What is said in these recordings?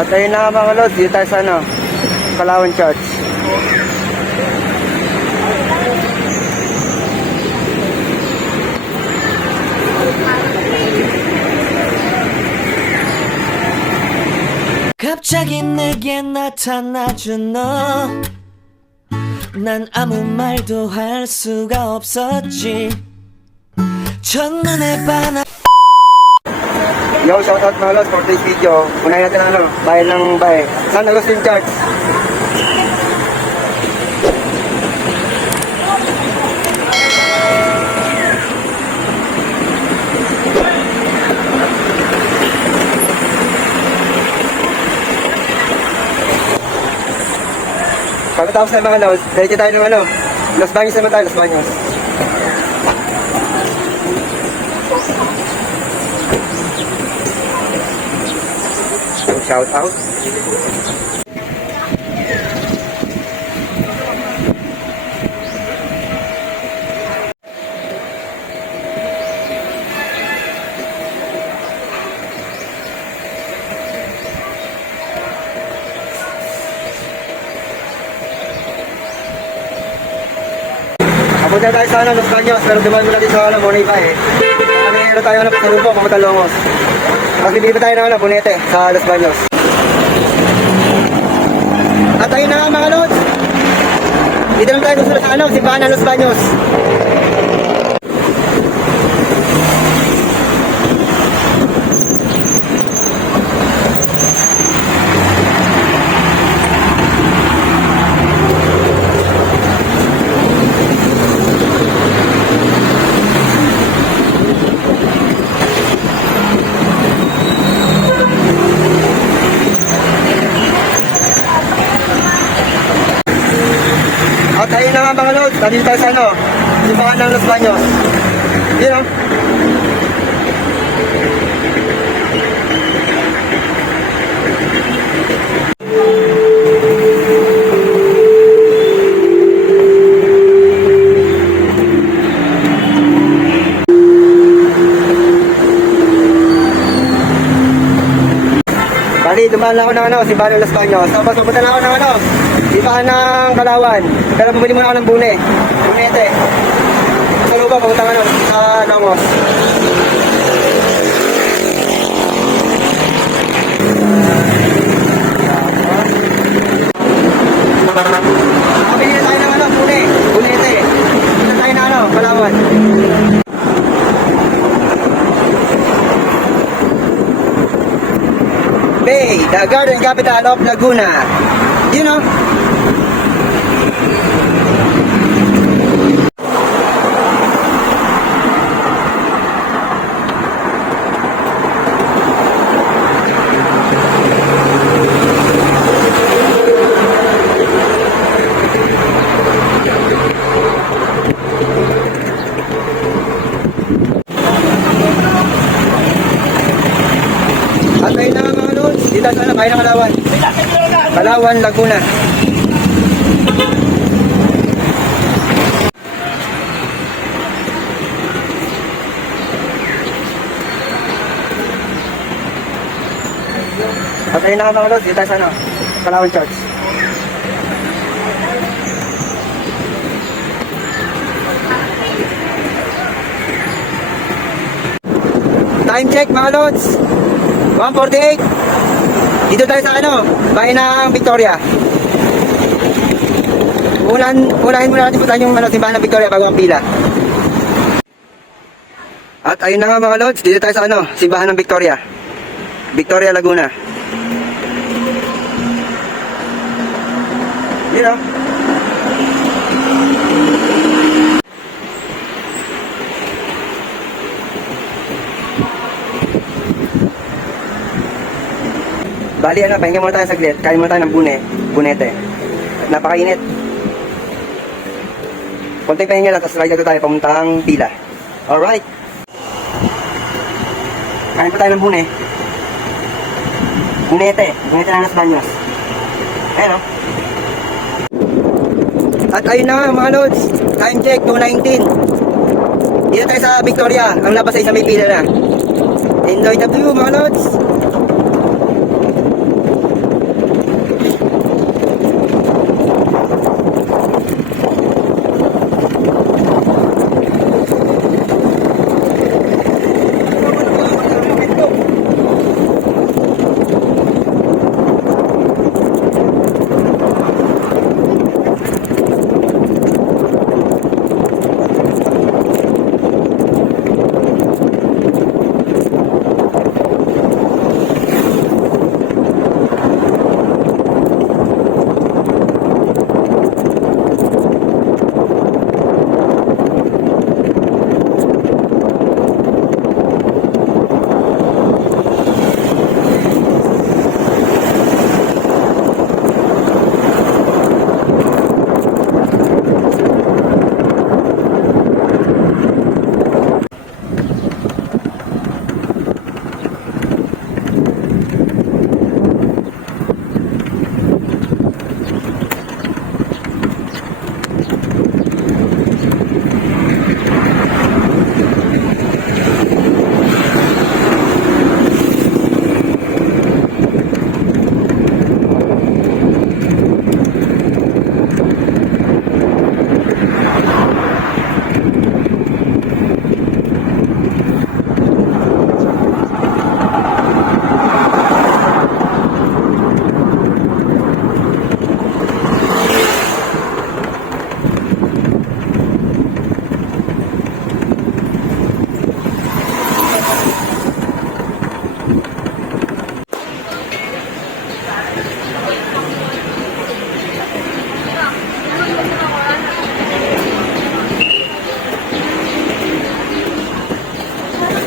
At ayun na mga lods, dito tayo sa ano, Palawan Church. 갑자기 내게 나타나준 너. 난 아무 말도 할 수가 없었지. 첫눈에 반한 Yo, shoutout mga lods for this video. Unahin natin ano, bayan ng bayan. San Agustin Church. Pagkatapos na mga lods, diretso tayo ng ano, Los Baños naman tayo, Los Baños. Shout out. Papunta tayo sa ano, Los Baños, pero dumaan muna dito sa ano, Monipa eh. Ano tayo ano, pasalubong po, papunta Longos. Tapos bibili tayo ng ano, Bunete, sa Los Baños. At ayun na nga mga lods. Dito lang tayo sa ano, simbahan ng Los Baños. At ayun na nga mga lods, nandito tayo sa ano, simbahan ng Los Baños. Yun o. Bali, dumaan lang ako ng ano, simbahan ng Los Baños. Tapos pupunta na ako ng ano, simbahan ng Kalawan. Pero bumili muna ako ng bune. Bunete. Sa lupa, pupunta ka ano, sa Longos. Nakabili na tayo ng ano, bune. Bunete. Punta tayo na ano, Kalawan. Bay, the garden capital of Laguna. You know? At ayun na nga mga lods, dito sa ano, bayan ng Kalawan. Kalawan, Laguna. At ayun na nga mga lods, dito sa ano, Kalawan Church. Time check mga lods. 148. Dito tayo sa ano, bahay ng Victoria. Ulan, unahin muna natin puntahan yung ano, simbahan ng Victoria bago ang pila. At ayun na nga mga lods, dito tayo sa ano, simbahan ng Victoria. Victoria Laguna. Yun o. Bali ano, pahinga muna tayo saglit. Kain muna tayo ng bune. Bunete. Napakainit. Konting pahinga lang, tapos ride na tayo pamuntang pila. Alright. Kain pa tayo ng bune. Bunete. Bunete ng Las Baños. Ayan o. At ayun na nga mga lods. Time check, 2.19. Dito tayo sa Victoria. Ang labas ay sa may pila na. Enjoy the view mga lods.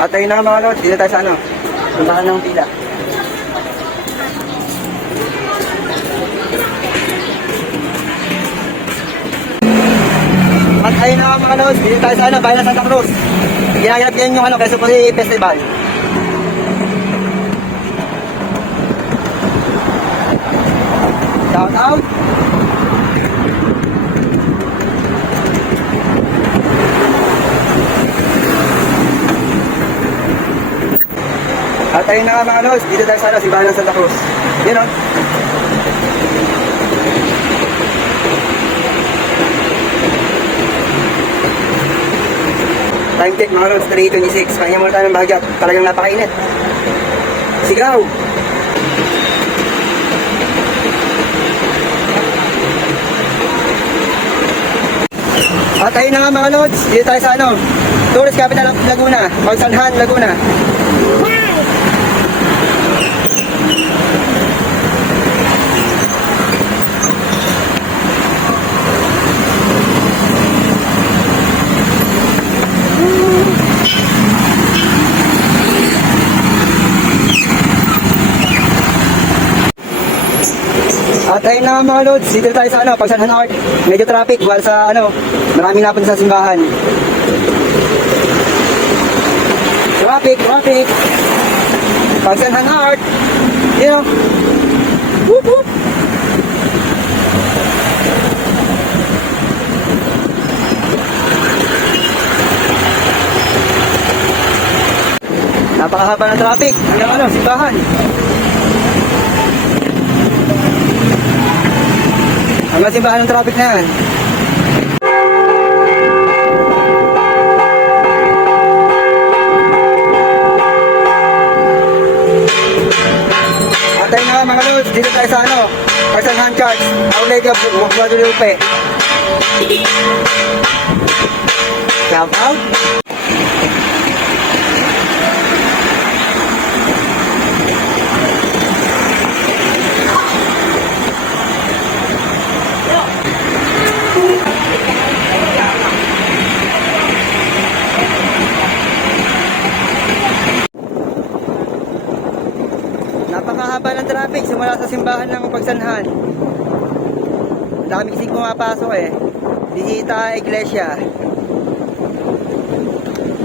At ayun na nga mga lods, dito tayo sa ano, puntahan ng pila. At ayun na nga mga lods, dito tayo sa ano, bayan ng Santa Cruz. Ginaganap yan yung ano, Quezon City Festival. Shout out! At ayun na nga mga lods, dito tayo sa ano, simbahan ng Santa Cruz. Yun o. Time check mga lods, 3.26. Kanya muna tayo ng bahagya. Talagang napakainit. Sigaw! At ayun na nga mga lods, dito tayo sa ano, Tourist Capital of Laguna, Pagsanhan, Laguna. At na mga lods, dito tayo sa ano, Pagsanhan Art. Medyo traffic, while sa ano, maraming napunta sa simbahan. Traffic, traffic. Pagsanhan Art. You know. Whoop, whoop. Napakahaba ng traffic. Hanggang ano, simbahan. Hanggang simbahan ng traffic na yan. At ayun na mga lods, dito tayo sa ano, Pagsanhan Church, Aulega, Guadalupe. Shout out. Napakahaba ng traffic simula sa simbahan ng Pagsanhan. Dami kasing pumapasok eh. Bisita Iglesia.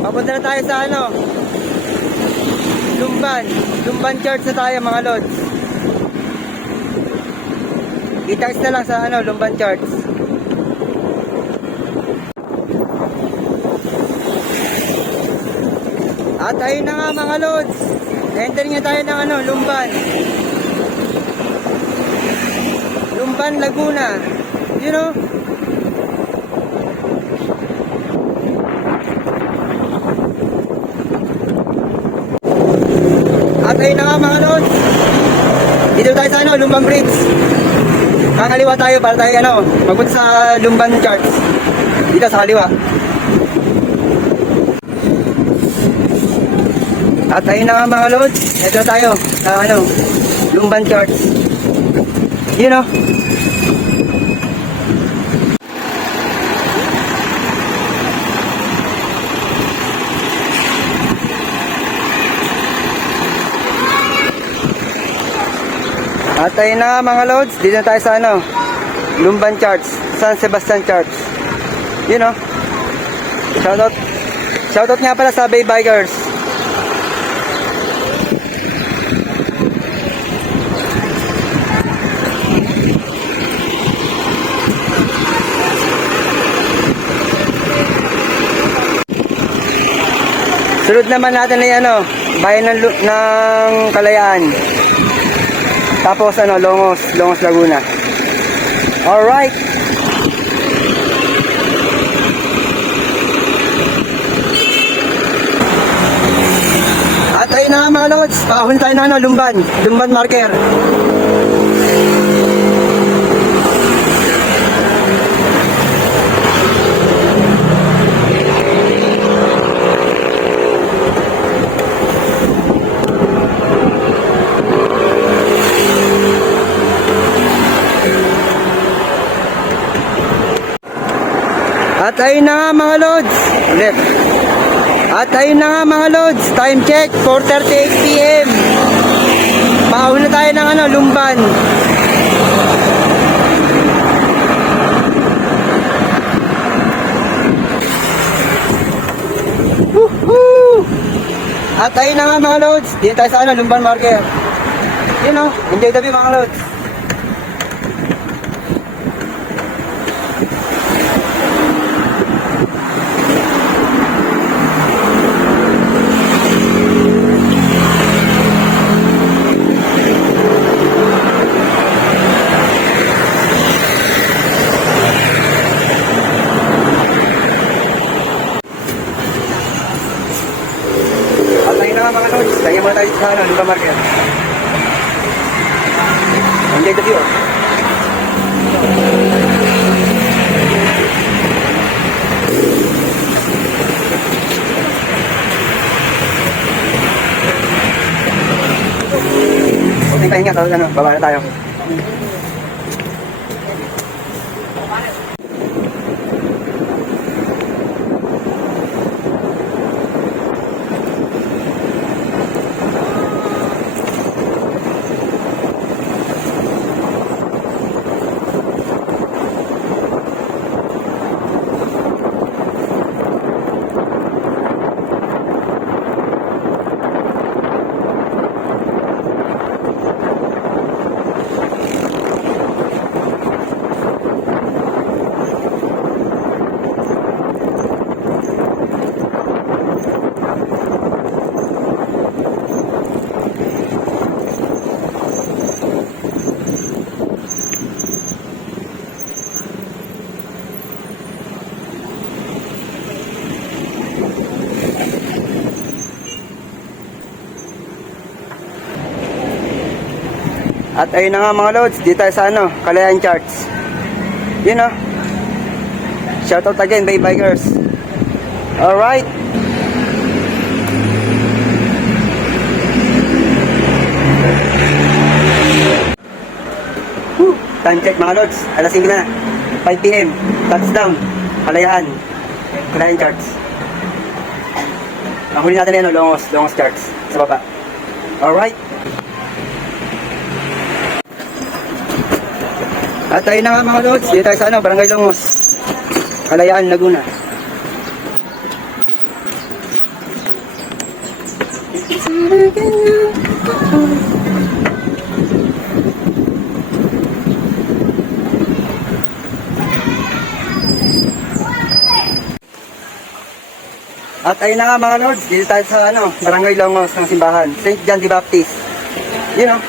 Papunta na tayo sa ano? Lumban. Lumban Church na tayo mga lods. Details na lang sa ano, Lumban Church. At ayun na nga mga lods. Enter nga tayo ng ano, Lumban. Lumban, Laguna. You know? At ayun na nga mga lods. Dito tayo sa ano, Lumban Bridge. Kakaliwa tayo para tayo ano, magpunta sa Lumban Church. Dito sa kaliwa. At ayun na nga mga lods, ito tayo sa ano, Lumban Church. You know? At ayun na mga lods, dito tayo sa ano, Lumban Church, San Sebastian Church. You know? Shoutout, shoutout nga pala sa Bay Bikers. Sunod naman natin ay ano, bayan ng, ng Kalayaan. Tapos ano, Longos, Longos Laguna. Alright. At ayun na mga lods, pakahuli tayo na ano, Lumban, Lumban Marker. At ayun na nga mga lods. Ulit. At ayun na nga mga loads, time check, 4.38 p.m. Pauwi na tayo ng ano, Lumban. Woohoo! At ayun na nga mga loads, dito tayo sa ano, Lumban Market. Yun o, enjoy the view mga loads. At ayun na nga mga loads, lagyan muna tayo sa ano, Lumban Market. Enjoy the view. Okay, pahinga. Tapos ano, baba na tayo. At ayun na nga mga loads, dito tayo sa ano, Kalayan Charts. Yun o. Shoutout again, Bay Bikers. Alright. Whew. Time check mga loads, alas 5 na. 5pm, touchdown, Kalayaan, Kalayan Charts. Ang huli natin yan, Longos, Longos Charts, sa baba. Alright. At tayo na nga mga lods, dito tayo sa ano, Barangay Longos. Kalayaan, Laguna. At ayun na nga mga lords, dito tayo sa ano, Barangay Longos ng simbahan, St. John the Baptist. You know,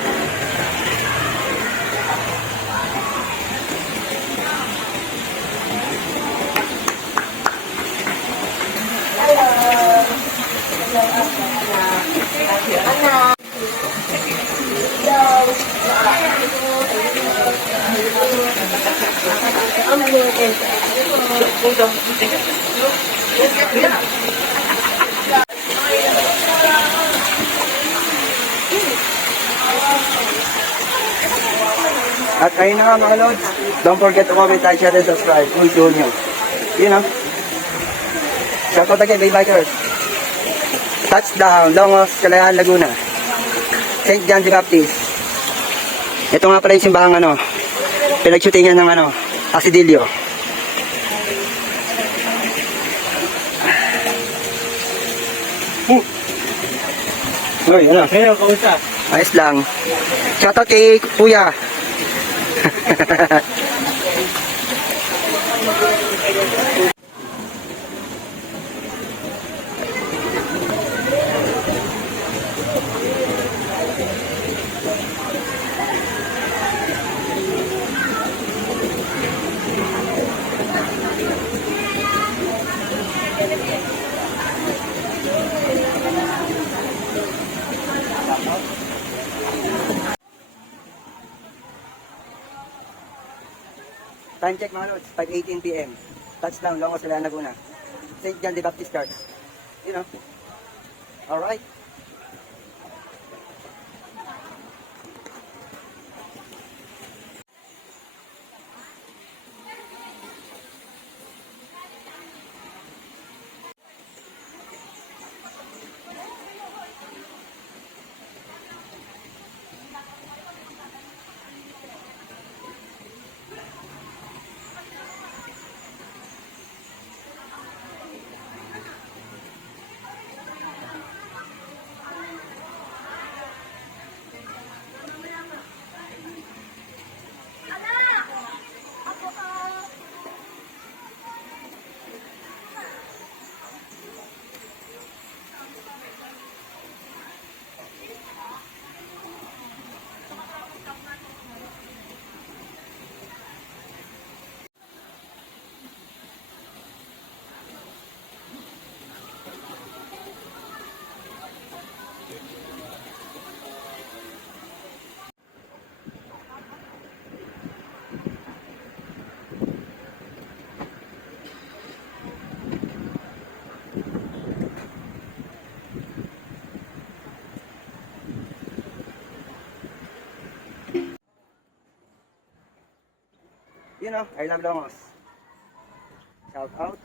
At ayun na nga mga lods, don't forget to comment, like, share, and subscribe kung gusto nyo. You know? Shoutout again, Bay Bikers. Touchdown, Longos, Kalayaan, Laguna. St. John the Baptist. Ito nga pala yung simbahang ano, pinagshootingan ng ano, Asidilio. Hmm. Uy, ano? Kaya kamusta? Ayos lang. Shoutout kay Kuya. Time check mga lods, 5.18 p.m. Touchdown, Longos, Laguna. St. John the Baptist Church. You know. Alright. You know, I love Longos. Shout out.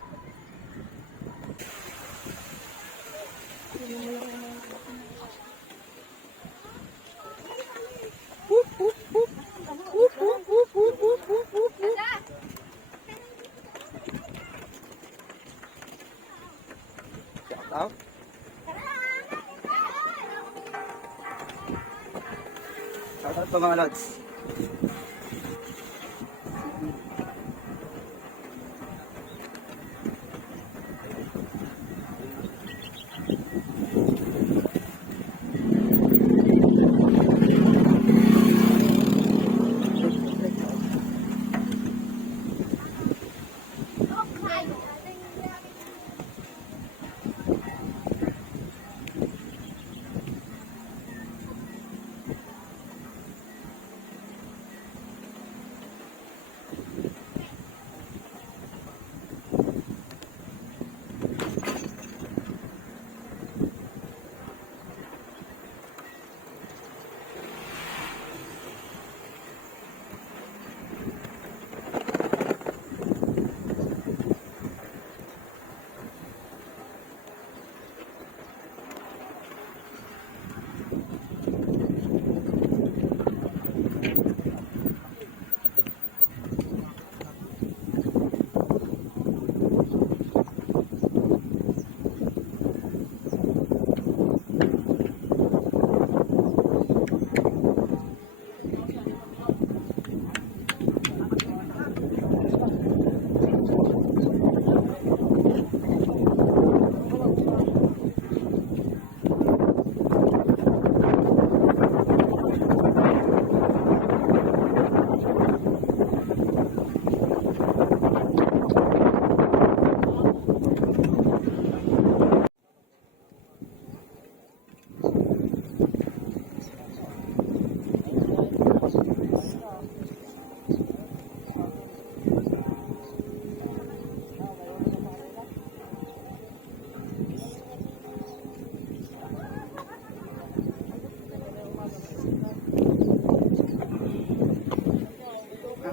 Shout out. Shout out po mga lods.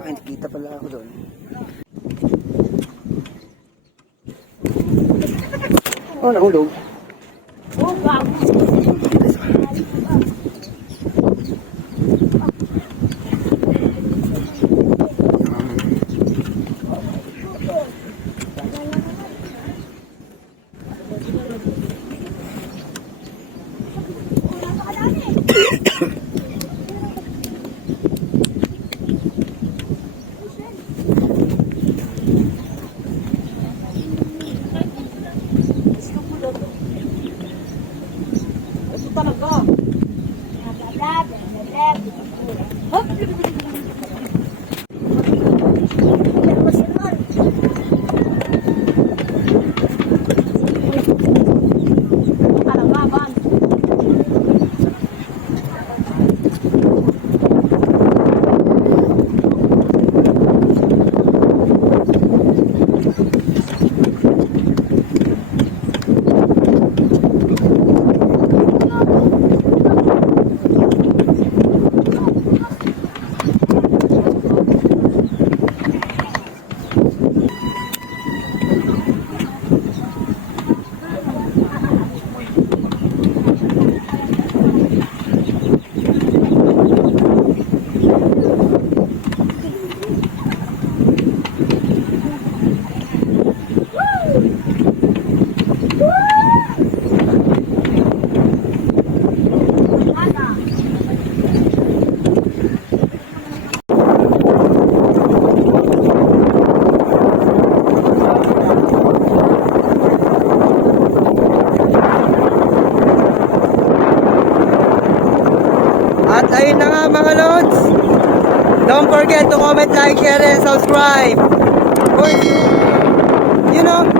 Ah, nakita pala ako doon. Oh, nahulog. Like, share, and subscribe. You know,